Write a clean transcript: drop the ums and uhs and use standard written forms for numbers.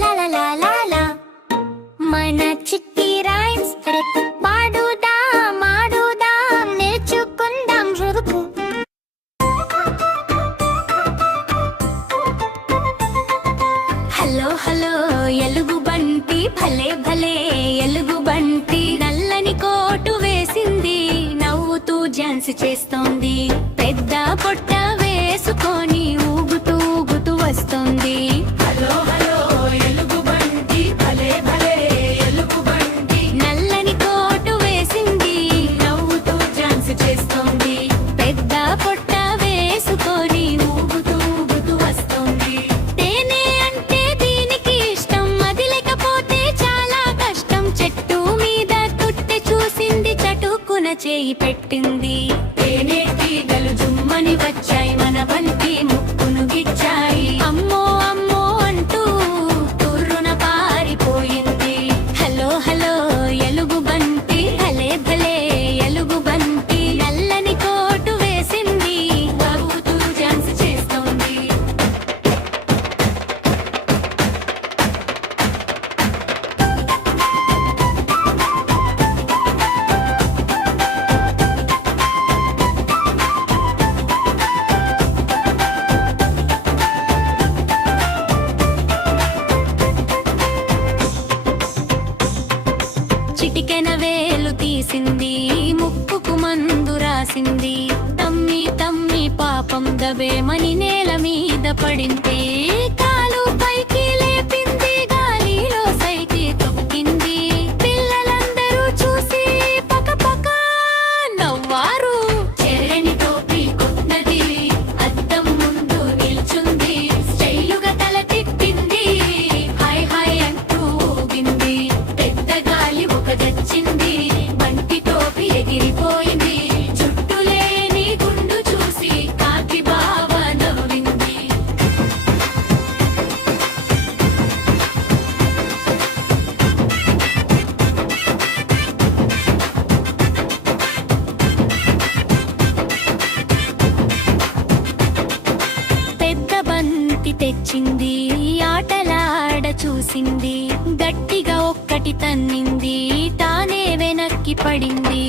లా మన చిట్టి రైమ్స్ పాడుదాం ఆడుదాం నేర్చుకుందాం రురుకు. హలో హలో ఎలుగు బంటి భలే భలే ఎలుగు బంటి నల్లని కోటు వేసింది నవ్వుతూ ఝాన్సీ చేస్తోంది పెద్ద పొట్ట వేసుకొని ఊగుతూ ఊగుతూ వస్తోంది. హలో హలో ఎలుగు బంటి భలే భలే ఎలుగు బంటి నల్లని కోటు వేసింది నవ్వుతూ ఝాన్సీ చేస్తోంది పెద్ద పొట్ట వేసుకొని ఊగుతూ ఊగుతూ వస్తోంది. తేనె అంటే దీనికి ఇష్టం అది లేకపోతే చాలా కష్టం. చెట్టు మీద తుట్టె చూసింది చటుకున చేయి పెట్టింది. తేనె తీగలు జుమ్మని వచ్చాయి మన బంతి ముక్కును గిచ్చాయి. అమ్మో అమ్మో అంటూ తుర్రున పారిపోయింది. హలో హలో ఎలుగు బంటి భలే భలే ఎలుగు బంటి నల్లని కోటు వేసింది నవ్వుతూ ఝాన్సీ చేస్తోంది. చిటికెన వేలు తీసింది ముక్కుకు మందు రాసింది. తమ్మి తమ్మి పాపం దబేమని నేల మీద పడింది. కాలు పైకి లేపింది గాలిలో సైకి తొక్కింది. పిల్లలందరూ చూసి పక పక నవ్వారు. చెర్రని టోపీ కొన్నది అద్దం ముందు నిల్చుంది. స్టైలుగా తల తిప్పింది హాయ్ హాయ్ అంటూ ఊగింది. పెద్ద గాలి ఒక దచ్చింది బంటి టోపీ ఎగిరిపోయింది. చుట్టూ లేని గుండు చూసి కాకి బావ నవ్వింది. పెద్ద బంతి తెచ్చింది ఆటలాడ చూసింది. గట్టిగా ఒక్కటి తన్నింది తానే వెనక్కి పడింది.